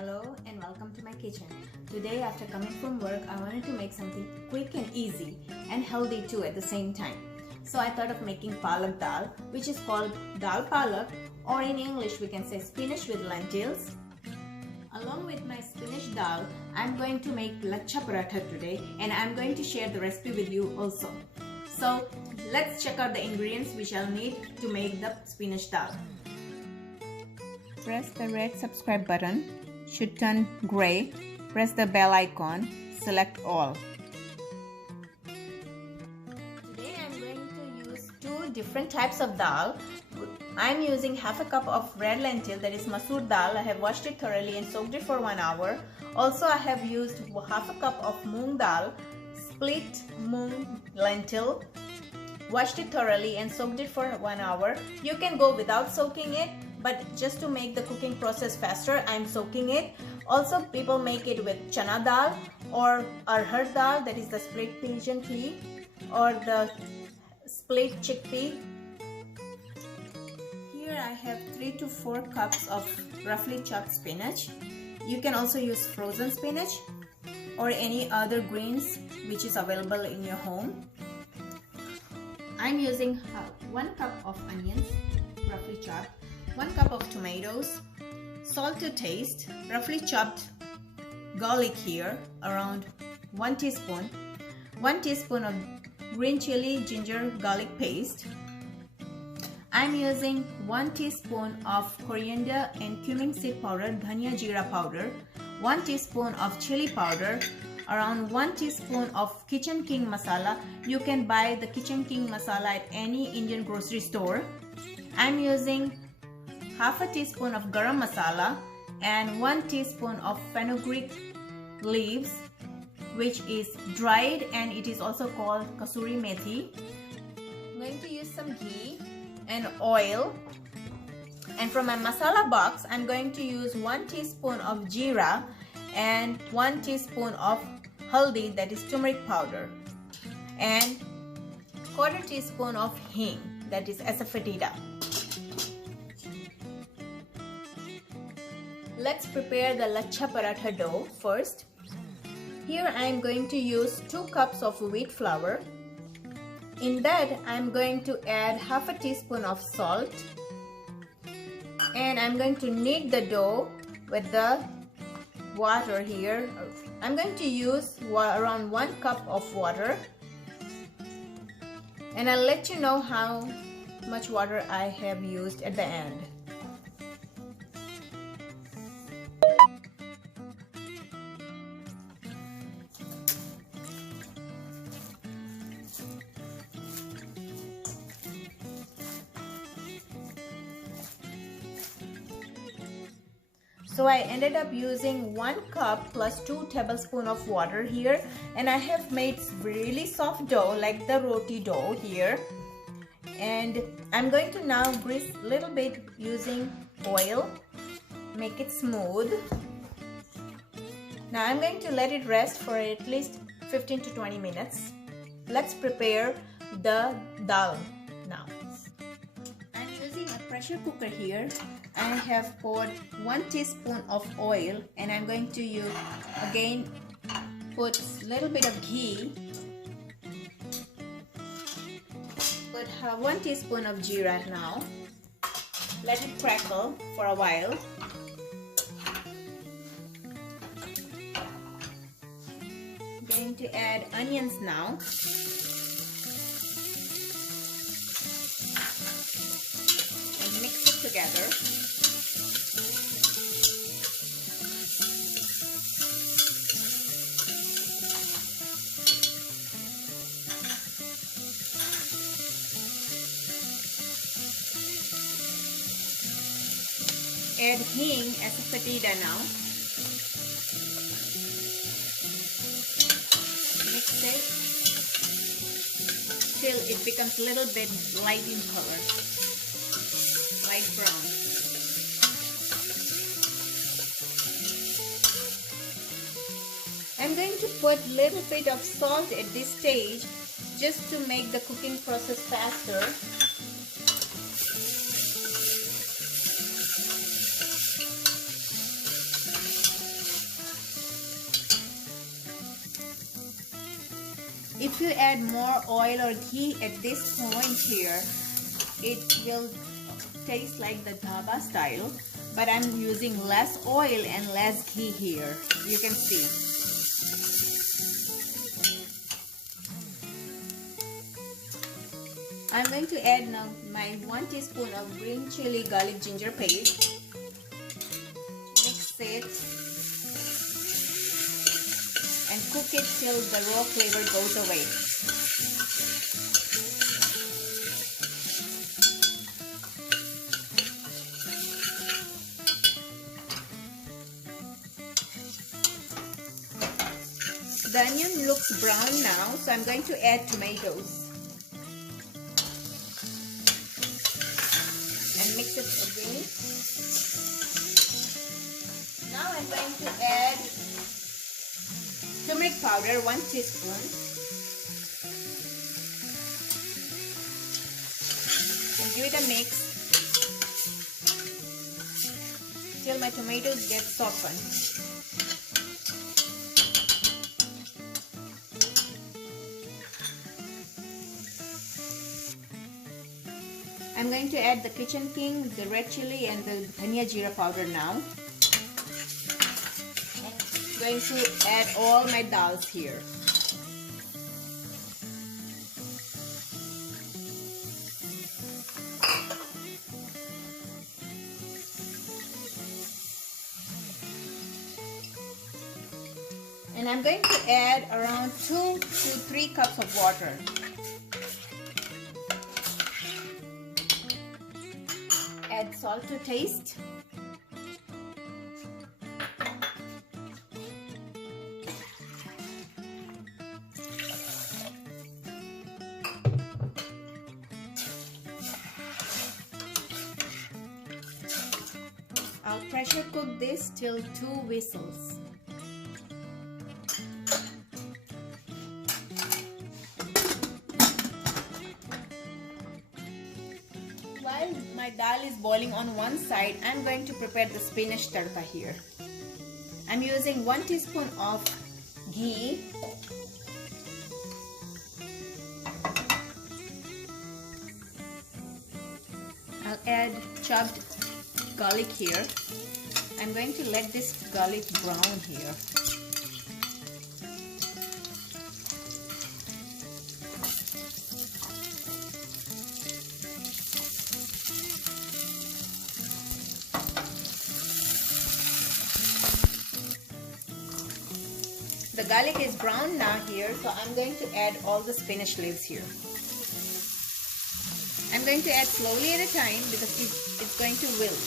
Hello and welcome to my kitchen. Today after coming from work, I wanted to make something quick and easy and healthy too at the same time. So I thought of making Palak Daal, which is called Dal Palak, or in English we can say spinach with lentils. Along with my spinach dal, I'm going to make Lachha Paratha today, and I'm going to share the recipe with you also. So let's check out the ingredients we shall need to make the spinach dal. Press the red subscribe button, should turn gray. Press the bell icon, select all. Today I'm going to use two different types of dal. I'm using half a cup of red lentil, that is masoor dal. I have washed it thoroughly and soaked it for 1 hour. Also I have used half a cup of moong dal, split moong lentil, washed it thoroughly and soaked it for 1 hour. You can go without soaking it, but just to make the cooking process faster, I'm soaking it. Also, people make it with chana dal or arhar dal, that is the split pigeon pea, or the split chickpea. Here I have 3 to 4 cups of roughly chopped spinach. You can also use frozen spinach or any other greens which is available in your home. I'm using 1 cup of onions, roughly chopped, 1 cup of tomatoes, salt to taste, roughly chopped garlic here, around 1 teaspoon, 1 teaspoon of green chili ginger garlic paste. I'm using 1 teaspoon of coriander and cumin seed powder, dhania jeera powder, 1 teaspoon of chili powder, around 1 teaspoon of Kitchen King masala. You can buy the Kitchen King masala at any Indian grocery store. I'm using half a teaspoon of garam masala and 1 teaspoon of fenugreek leaves, which is dried and it is also called kasuri methi. I'm going to use some ghee and oil, and from my masala box I'm going to use 1 teaspoon of jeera and 1 teaspoon of haldi, that is turmeric powder, and 1/4 teaspoon of hing, that is asafoetida. Let's prepare the Lachha Paratha dough first. Here I am going to use 2 cups of wheat flour. In that I am going to add half a teaspoon of salt, and I'm going to knead the dough with the water here. I'm going to use around 1 cup of water, and I'll let you know how much water I have used at the end. So I ended up using 1 cup plus 2 tablespoons of water here, and I have made really soft dough like the roti dough here. And I'm going to now grease a little bit using oil, make it smooth. Now I'm going to let it rest for at least 15 to 20 minutes. Let's prepare the dal now. I'm using a pressure cooker here. I have poured 1 teaspoon of oil, and I'm going to use again put a little bit of ghee, put 1 teaspoon of jeera now, let it crackle for a while. I'm going to add onions now. And mix it together. Add hing as a asafoetida now. Mix it till it becomes a little bit light in color, light brown. I'm going to put a little bit of salt at this stage just to make the cooking process faster. If you add more oil or ghee at this point here, it will taste like the dhaba style, but I'm using less oil and less ghee here. You can see. I'm going to add now my 1 teaspoon of green chili garlic ginger paste. Mix it and cook it till the raw flavor goes away. The onion looks brown now, so I'm going to add tomatoes. And mix it again. Now I'm going to add turmeric powder, 1 teaspoon. And give it a mix till my tomatoes get softened. I'm going to add the Kitchen King, the red chili and the dhania jeera powder now. I'm going to add all my dals here. And I'm going to add around 2 to 3 cups of water. Add salt to taste. I'll pressure cook this till 2 whistles. While my dal is boiling on one side, I'm going to prepare the spinach tadka here. I'm using 1 teaspoon of ghee, I'll add chopped garlic here. I'm going to let this garlic brown here. The garlic is brown now here, so I'm going to add all the spinach leaves here. I'm going to add slowly at a time because it's going to wilt.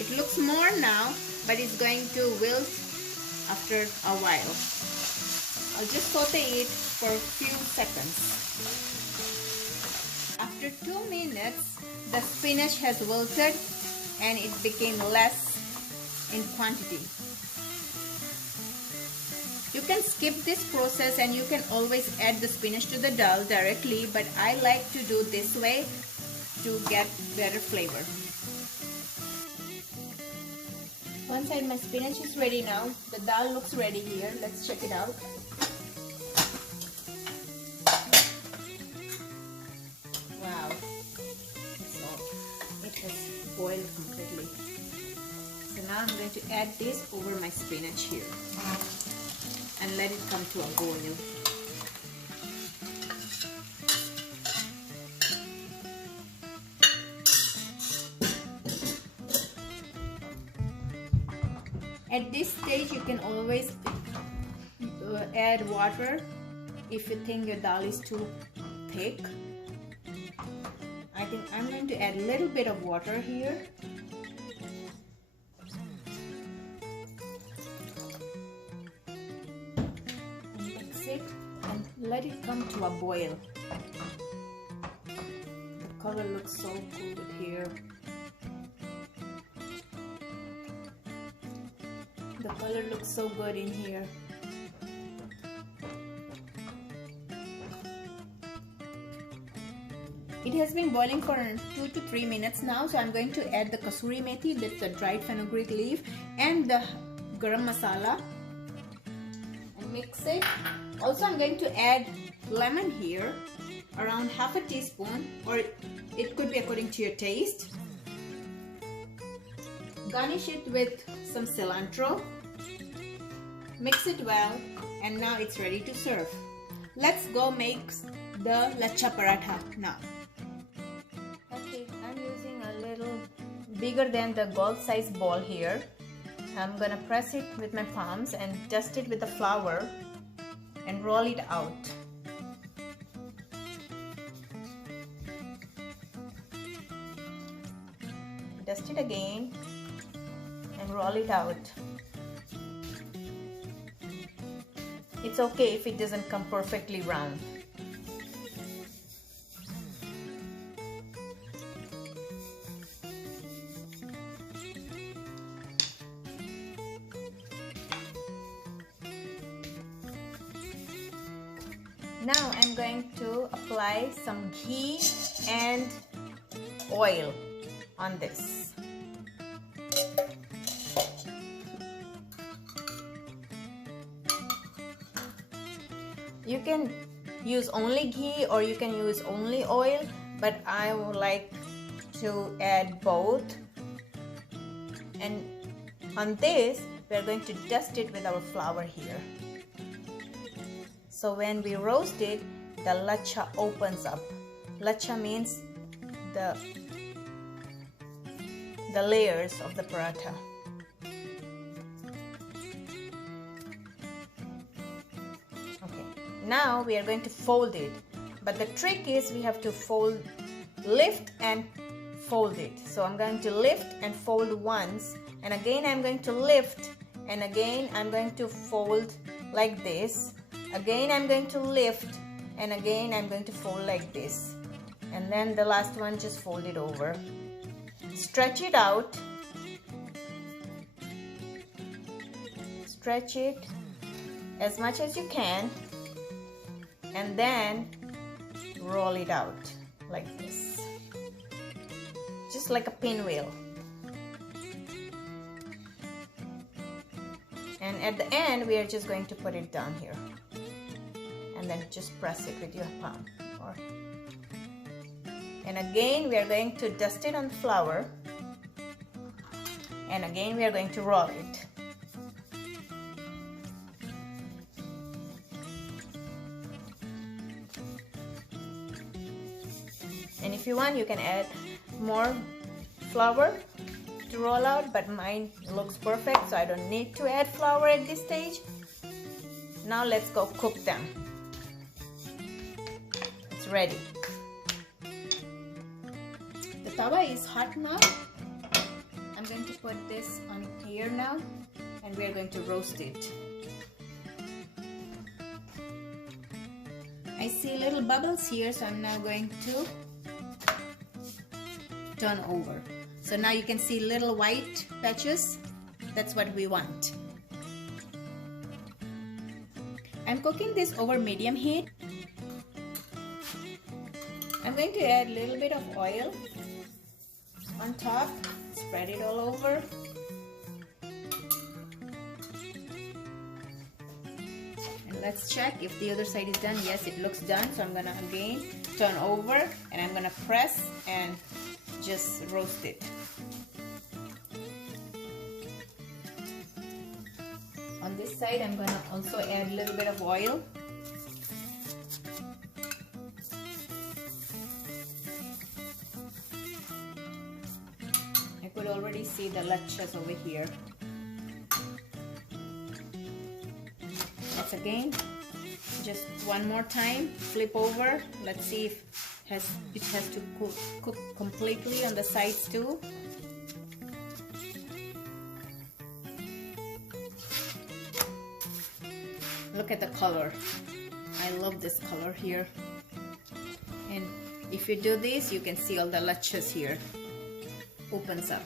It looks more now, but it's going to wilt after a while. I'll just saute it for a few seconds. After 2 minutes, the spinach has wilted and it became less in quantity. You can skip this process and you can always add the spinach to the dal directly, but I like to do this way to get better flavor. One side my spinach is ready now. The dal looks ready here. Let's check it out. Wow. So it has boiled completely. So now I'm going to add this over my spinach here and let it come to a boil. At this stage you can always add water if you think your dal is too thick. I think I'm going to add a little bit of water here. And let it come to a boil. The color looks so good here. The color looks so good in here. It has been boiling for 2 to 3 minutes now, so I'm going to add the kasuri methi, that's the dried fenugreek leaf, and the garam masala mix it. Also, I'm going to add lemon here, around half a teaspoon, or it could be according to your taste. Garnish it with some cilantro. Mix it well, and now it's ready to serve. Let's go make the Lachha Paratha now. Okay, I'm using a little bigger than the golf size ball here. I'm gonna press it with my palms and dust it with the flour and roll it out. Dust it again and roll it out. It's okay if it doesn't come perfectly round. Now I'm going to apply some ghee and oil on this. You can use only ghee or you can use only oil, but I would like to add both. And on this, we're going to dust it with our flour here. So when we roast it, the lachha opens up. Lachha means the layers of the paratha. Okay, now we are going to fold it. But the trick is we have to lift and fold it. So I'm going to lift and fold once, and again I'm going to lift, and again I'm going to fold like this. Again I'm going to lift, and again I'm going to fold like this, and then the last one just fold it over. Stretch it out, stretch it as much as you can, and then roll it out like this, just like a pinwheel. And at the end we are just going to put it down here, and then just press it with your palm. And again we are going to dust it on the flour, and again we are going to roll it. And if you want, you can add more flour to roll out, but mine looks perfect, so I don't need to add flour at this stage. Now let's go cook them. It's ready. The tawa is hot now. I'm going to put this on here now, and we are going to roast it. I see little bubbles here, so I'm now going to turn over. So now you can see little white patches. That's what we want. I'm cooking this over medium heat. I'm going to add a little bit of oil on top, spread it all over. And let's check if the other side is done. Yes, it looks done. So I'm gonna again turn over, and I'm gonna press and just roast it. On this side, I'm gonna also add a little bit of oil. I could already see the lachhas over here. Let's again, just one more time, flip over. Let's see if it has to cook completely on the sides too. Look at the color. I love this color here. And if you do this, you can see all the lachhas here. Opens up.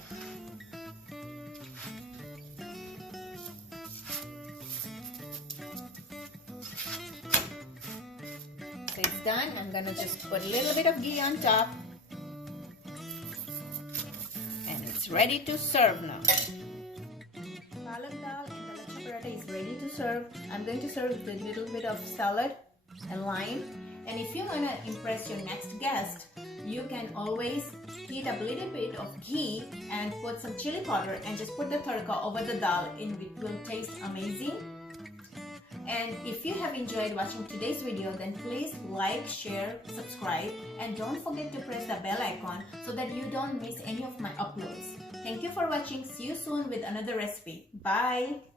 So it's done. I'm gonna just put a little bit of ghee on top, and it's ready to serve now. Palak Daal and the Lachha paratha is ready to serve. I'm going to serve with a little bit of salad and lime. And if you want to impress your next guest, you can always heat up a little bit of ghee and put some chili powder and just put the tadka over the dal, and it will taste amazing. And if you have enjoyed watching today's video, then please like, share, subscribe, and don't forget to press the bell icon so that you don't miss any of my uploads. Thank you for watching. See you soon with another recipe. Bye!